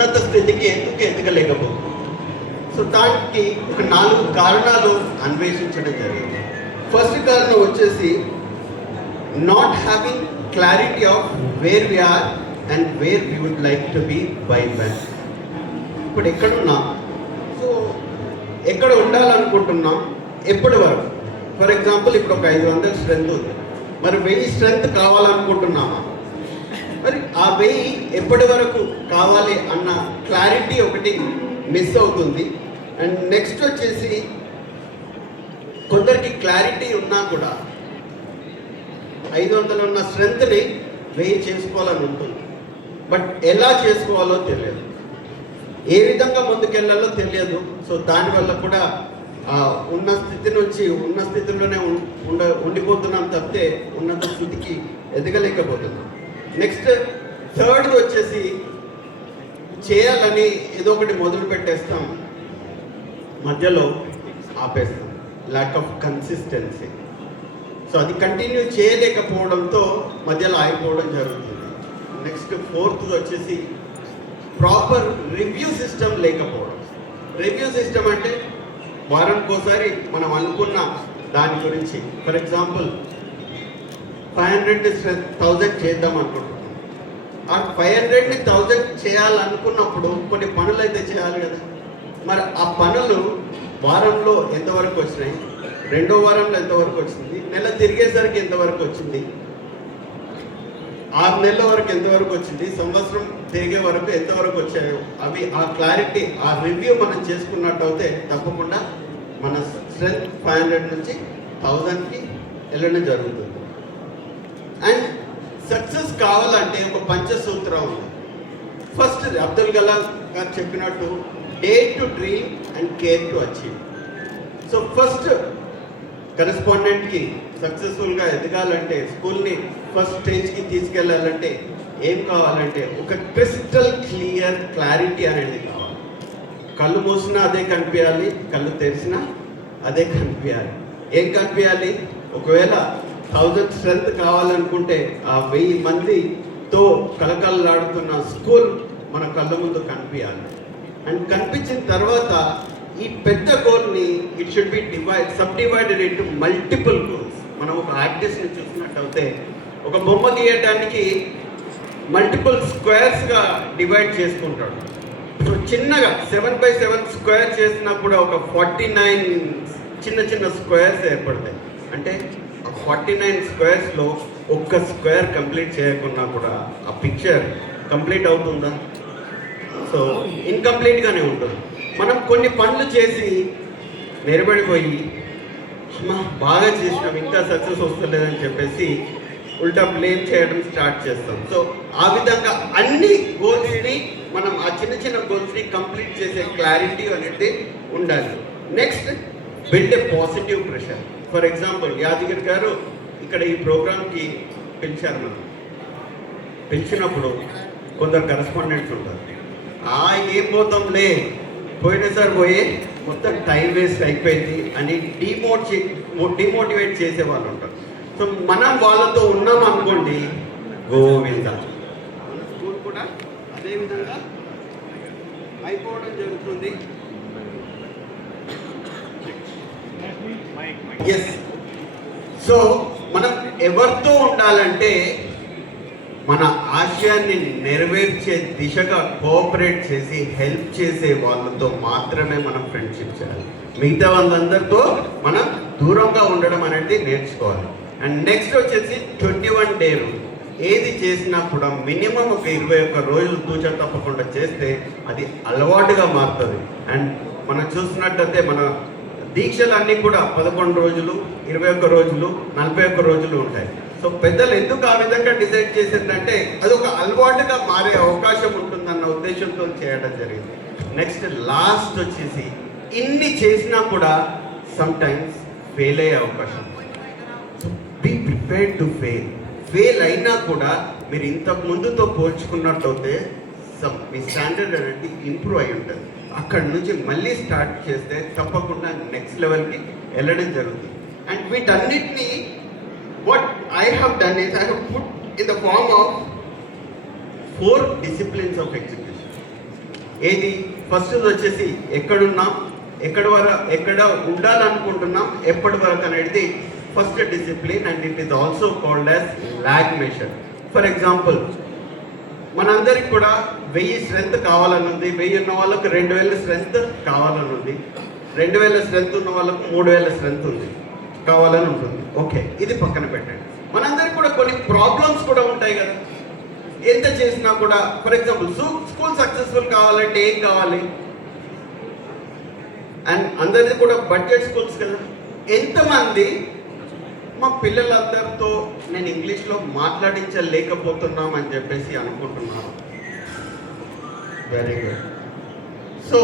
ఉన్నత స్థితికి ఎందుకు ఎదగలేకపోతుంది? సో దానికి ఒక 4 కారణాలు అన్వేషించడం జరిగింది. ఫస్ట్ కారణం వచ్చేసి not having clarity of where we are and where we would like to be by when. ఇప్పుడు ఎక్కడున్నాం, సో ఎక్కడ ఉండాలనుకుంటున్నాం, ఎప్పటి వరకు. ఫర్ ఎగ్జాంపుల్ ఇప్పుడు ఒక 500 స్ట్రెంత్ ఉంది, మరి 1000 స్ట్రెంత్ కావాలనుకుంటున్నామా? మరి ఆ 1000 ఎప్పటి వరకు కావాలి అన్న క్లారిటీ ఒకటి మిస్ అవుతుంది. అండ్ నెక్స్ట్ వచ్చేసి కొందరికి క్లారిటీ ఉన్నా కూడా 500 ఉన్న స్ట్రెంత్ని 1000 చేసుకోవాలని ఉంటుంది, బట్ ఎలా చేసుకోవాలో తెలియదు, ఏ విధంగా ముందుకెళ్ళాలో తెలియదు. సో దానివల్ల కూడా ఉన్న స్థితి నుంచి ఉన్న స్థితిలోనే ఉండిపోతున్నాం తప్పితే ఉన్నత స్థితికి ఎదగలేకపోతున్నాం. నెక్స్ట్ థర్డ్ వచ్చేసి చేయాలని ఏదో ఒకటి మొదలు పెట్టేస్తాం, మధ్యలో ఆపేస్తాం, ల్యాక్ ఆఫ్ కన్సిస్టెన్సీ. సో అది కంటిన్యూ చేయలేకపోవడంతో మధ్యలో ఆగిపోవడం జరుగుతుంది. నెక్స్ట్ ఫోర్త్ వచ్చేసి ప్రాపర్ రివ్యూ సిస్టమ్ లేకపోవడం. రివ్యూ సిస్టమ్ అంటే వారానికోసారి మనం అనుకున్న దాని గురించి, ఫర్ ఎగ్జాంపుల్ 500-1000 చేద్దాం అనుకుంటున్నాం. ఆ 500ని 1000 చేయాలనుకున్నప్పుడు కొన్ని పనులు అయితే చేయాలి కదా. మరి ఆ పనులు వారంలో ఎంతవరకు వచ్చినాయి, 2వ వారంలో ఎంతవరకు వచ్చింది, నెల తిరిగేసరికి ఎంతవరకు వచ్చింది, 6 నెలల వరకు ఎంతవరకు వచ్చింది, సంవత్సరం తిరిగే వరకు ఎంతవరకు వచ్చాయో అవి ఆ క్లారిటీ, ఆ రివ్యూ మనం చేసుకున్నట్టు అయితే తప్పకుండా మన స్ట్రెంత్ 500 నుంచి 1000కి వెళ్ళడం జరుగుతుంది. అండ్ సక్సెస్ కావాలంటే ఒక పంచసూత్రం ఉంది. ఫస్ట్ అబ్దుల్ కలాం గారు చెప్పినట్టు dare to dream and care to achieve. So first కరెస్పాండెంట్కి సక్సెస్ఫుల్గా ఎదగాలంటే, స్కూల్ని ఫస్ట్ స్టేజ్కి తీసుకెళ్ళాలంటే ఏం కావాలంటే ఒక క్రిస్టల్ క్లియర్ క్లారిటీ అనేది కావాలి. కళ్ళు మూసినా అదే కనిపించాలి, కళ్ళు తెరిచినా అదే కనిపించాలి. ఏం కనిపించాలి? ఒకవేళ 1000 స్ట్రెంత్ కావాలనుకుంటే ఆ 1000 మందితో కలకలలాడుతున్న స్కూల్ మన కళ్ళ ముందు కనిపించాలి. అండ్ కనిపించిన తర్వాత ఈ పెద్ద గోల్ని it should be sub divided into multiple goals. మనం ఒక ఆర్టిస్ట్ని చూసినట్టయితే ఒక బొమ్మ గీయడానికి మల్టిపుల్ స్క్వేర్స్గా డివైడ్ చేసుకుంటాడు. సో చిన్నగా 7x7 స్క్వేర్ చేసినప్పుడు ఒక 49 చిన్న చిన్న స్క్వేర్స్ ఏర్పడతాయి. అంటే ఆ 49 స్క్వేర్స్లో ఒక్క స్క్వేర్ కంప్లీట్ చేయకున్నా కూడా ఆ పిక్చర్ కంప్లీట్ అవుతుందా? సో ఇన్కంప్లీట్గానే ఉంటుంది. మనం కొన్ని పనులు చేసి నిలబడిపోయి అమ్మా బాగా చేసినాం ఇంకా సక్సెస్ వస్తలేదని చెప్పేసి ఉల్టా బ్లేమ్ చేయడం స్టార్ట్ చేస్తాం. సో ఆ విధంగా అన్ని గోల్స్ని మనం ఆ చిన్న చిన్న గోల్స్ని కంప్లీట్ చేసే క్లారిటీ అనేది ఉండాలి. Next build a positive pressure. For example Yadagiri గారు ఇక్కడ ఈ ప్రోగ్రామ్కి పిలిచారు. మనం పిలిచినప్పుడు కొందరు కరెస్పాండెంట్స్ ఉంటారు, ఏం పోతాంలే పోయినసారి పోయే మొత్తం టైం వేస్ట్ అయిపోయింది అని డిమోటివేట్ చేసే వాళ్ళు ఉంటారు. సో మనం వాళ్ళతో ఉన్నాం అనుకోండి, గోవింద మన స్కూల్ కూడా అదేవిధంగా అయిపోవడం జరుగుతుంది. ఎస్, సో మనం ఎవరితో ఉండాలంటే మన ఆశయాన్ని నెరవేర్చే దిశగా కోఆపరేట్ చేసి హెల్ప్ చేసే వాళ్ళతో మాత్రమే మనం ఫ్రెండ్షిప్ చేయాలి. మిగతా వాళ్ళందరితో మనం దూరంగా ఉండడం అనేది నేర్చుకోవాలి. అండ్ నెక్స్ట్ వచ్చేసి 21 డే రూల్. ఏది చేసినా కూడా మినిమం ఒక 21 రోజులు తూచా తప్పకుండా చేస్తే అది అలవాటుగా మారుతుంది. అండ్ మనం చూసినట్టయితే మన దీక్షలు అన్నీ కూడా 11 రోజులు, 21 రోజులు, 41 రోజులు ఉంటాయి. సో పెద్దలు ఎందుకు ఆ విధంగా డిసైడ్ చేసిందంటే అది ఒక అలవాటుగా మారే అవకాశం ఉంటుందన్న ఉద్దేశంతో చేయడం జరిగింది. నెక్స్ట్ లాస్ట్ వచ్చేసి ఇన్ని చేసినా కూడా సమ్ టైమ్స్ ఫెయిల్ అయ్యే అవకాశం. So be prepared to fail అయినా కూడా మీరు ఇంతకు ముందుతో పోల్చుకున్నట్టయితే మీ స్టాండర్డ్ అనేది ఇంప్రూవ్ అయి ఉంటుంది. అక్కడి నుంచి మళ్ళీ స్టార్ట్ చేస్తే తప్పకుండా నెక్స్ట్ లెవెల్కి వెళ్ళడం జరుగుతుంది. అండ్ వీటన్నిటినీ what I have done is I have put in the form of 4 disciplines of execution. ఏది ఫస్ట్ వచ్చేసి ఎక్కడున్నాం, ఎక్కడ ఉండాలనుకుంటున్నాం, ఎప్పటి వరకు అనేది first discipline, and it is also called as lag measure. For example, మనందరికి కూడా 1000 స్ట్రెంత్ కావాలని ఉంది, 1000 ఉన్న వాళ్ళకు 2000 స్ట్రెంత్ కావాలని ఉంది, 2000 స్ట్రెంత్ ఉన్న వాళ్ళకు 3000 స్ట్రెంత్ ఉంది కావాలని ఉంటుంది. ఓకే, ఇది పక్కన పెట్టండి. మనందరికి కూడా కొన్ని ప్రాబ్లమ్స్ కూడా ఉంటాయి కదా, ఎంత చేసినా కూడా. ఫర్ ఎగ్జాంపుల్, స్కూల్ సక్సెస్ఫుల్ కావాలంటే ఏం కావాలి? అండ్ అందరిది కూడా బడ్జెట్ స్కూల్స్ కదా. ఎంతమంది మా పిల్లలందరితో నేను ఇంగ్లీష్లో మాట్లాడించలేకపోతున్నాం అని చెప్పేసి అనుకుంటున్నాను? Very good. So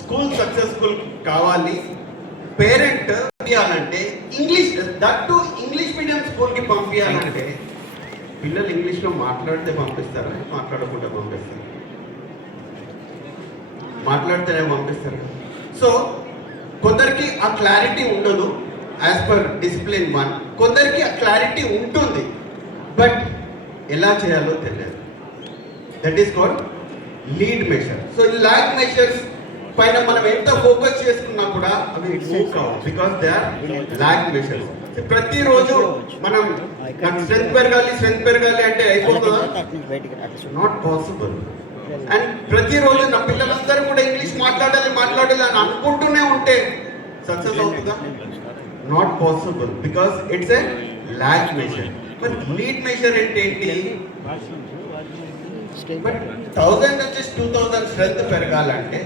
school successful కావాలి, పేరెంట్ పంపించాలంటే ఇంగ్లీష్, దట్టు ఇంగ్లీష్ మీడియం స్కూల్కి పంపించాలంటే పిల్లలు ఇంగ్లీష్లో మాట్లాడితే పంపిస్తారా, మాట్లాడకుండా పంపిస్తారు? మాట్లాడితేనే పంపిస్తారు. సో కొందరికి ఆ క్లారిటీ ఉండదు యాజ్ పర్ డిసిప్లిన్ 1, కొందరికి ఆ క్లారిటీ ఉంటుంది బట్ ఎలా చేయాలో తెలియదు. That is called lead measure. So ఈ లాగ్ మెషర్స్ పైన మనం ఎంత ఫోకస్ చేసుకున్నా కూడా అవి మూవ్ కావు, because they are lag measures. ప్రతిరోజు మనం స్ట్రెంత్ పెరగాలి అంటే అయిపోతుందా? Not possible. అండ్ ప్రతిరోజు నా పిల్లలందరూ కూడా ఇంగ్లీష్ మాట్లాడాలి అని అనుకుంటూనే ఉంటే సక్సెస్ అవుతుందా? Not possible, because it's a lag measure. But lead measure అంటే ఏంటి? బట్ 1000 నుంచి 2000 స్ట్రెంత్ పెరగాలంటే,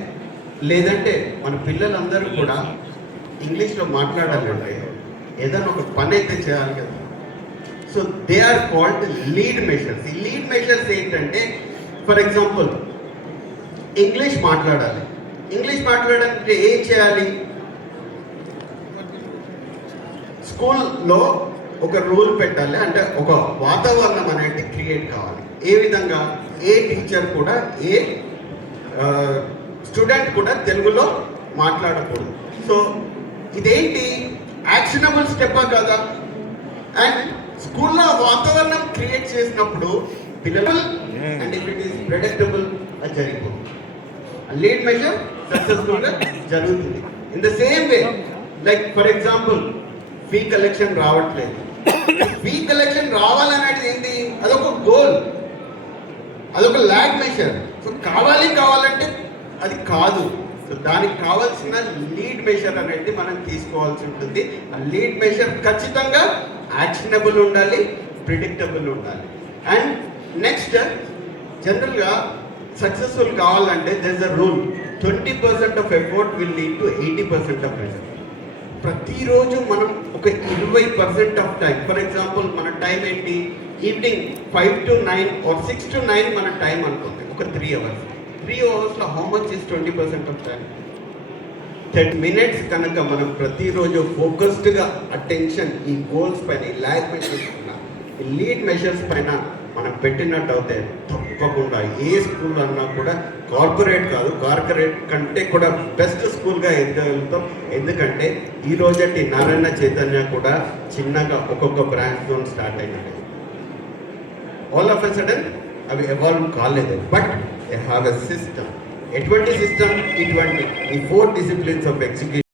లేదంటే మన పిల్లలందరూ కూడా ఇంగ్లీష్లో మాట్లాడాలంటే ఏదైనా ఒక పని అయితే చేయాలి కదా. So they are called lead measures. ఈ లీడ్ మెషర్స్ ఏంటంటే, ఫర్ ఎగ్జాంపుల్, ఇంగ్లీష్ మాట్లాడాలంటే ఏం చేయాలి? స్కూల్లో ఒక రూల్ పెట్టాలి, అంటే ఒక వాతావరణం అనేది క్రియేట్ కావాలి. ఏ విధంగా? ఏ టీచర్ కూడా, ఏ స్టూడెంట్ కూడా తెలుగులో మాట్లాడకూడదు. సో ఇదేంటి? యాక్షనబుల్ స్టెప్పా కదా? అండ్ స్కూల్లో వాతావరణం క్రియేట్ చేసినప్పుడు పిల్లలు, and if it is predictable, అది జరిగిపోతుంది. లీడ్ మెషర్ సక్సెస్ఫుల్గా జరుగుతుంది. In the same way, like for example, fee collection రావట్లేదు. ఫీ కలెక్షన్ రావాలనేది ఏంటి? అదొక గోల్, అదొక లాగ్ మెషర్. సో కావాలంటే అది కాదు. సో దానికి కావాల్సిన లీడ్ మెషర్ అనేది మనం తీసుకోవాల్సి ఉంటుంది. ఆ లీడ్ మెషర్ ఖచ్చితంగా యాక్షనబుల్ ఉండాలి, ప్రిడిక్టబుల్ ఉండాలి. అండ్ నెక్స్ట్, జనరల్గా సక్సెస్ఫుల్ కావాలంటే there is a rule, 20% of effort will lead to 80% of result. ప్రతిరోజు మనం ఒక 20% ఆఫ్ టైం, ఫర్ ఎగ్జాంపుల్ మన టైం ఏంటి? ఈవినింగ్ 5 to 9 or 6 to 9 మన టైం అనుకుంది, ఒక 3 hours. 3 hours how much is 20% of time? 10 minutes కనుక మనం ప్రతిరోజు ఫోకస్డ్గా అటెన్షన్ ఈ గోల్స్ పైన, ఈ లాగ్ మెషర్స్ పైన, ఈ లీడ్ మెషర్స్ పైన మనం పెట్టినట్టు అయితే తప్పకుండా ఏ స్కూల్ అన్నా కూడా కార్పొరేట్ కంటే కూడా బెస్ట్ స్కూల్గా ఎదగలుగుతాం. ఎందుకంటే ఈ రోజటి నారాయణ చైతన్య కూడా చిన్నగా ఒక్కొక్క బ్రాంచ్తో స్టార్ట్ అయినది. ఆల్ ఆఫ్ ఎ సడన్ అవి ఎవాల్వ్ కాలేదు, but they have a system. ఎటువంటి సిస్టమ్? ఇటువంటి ఈ 4 disciplines ఆఫ్ ఎగ్జిక్యూషన్.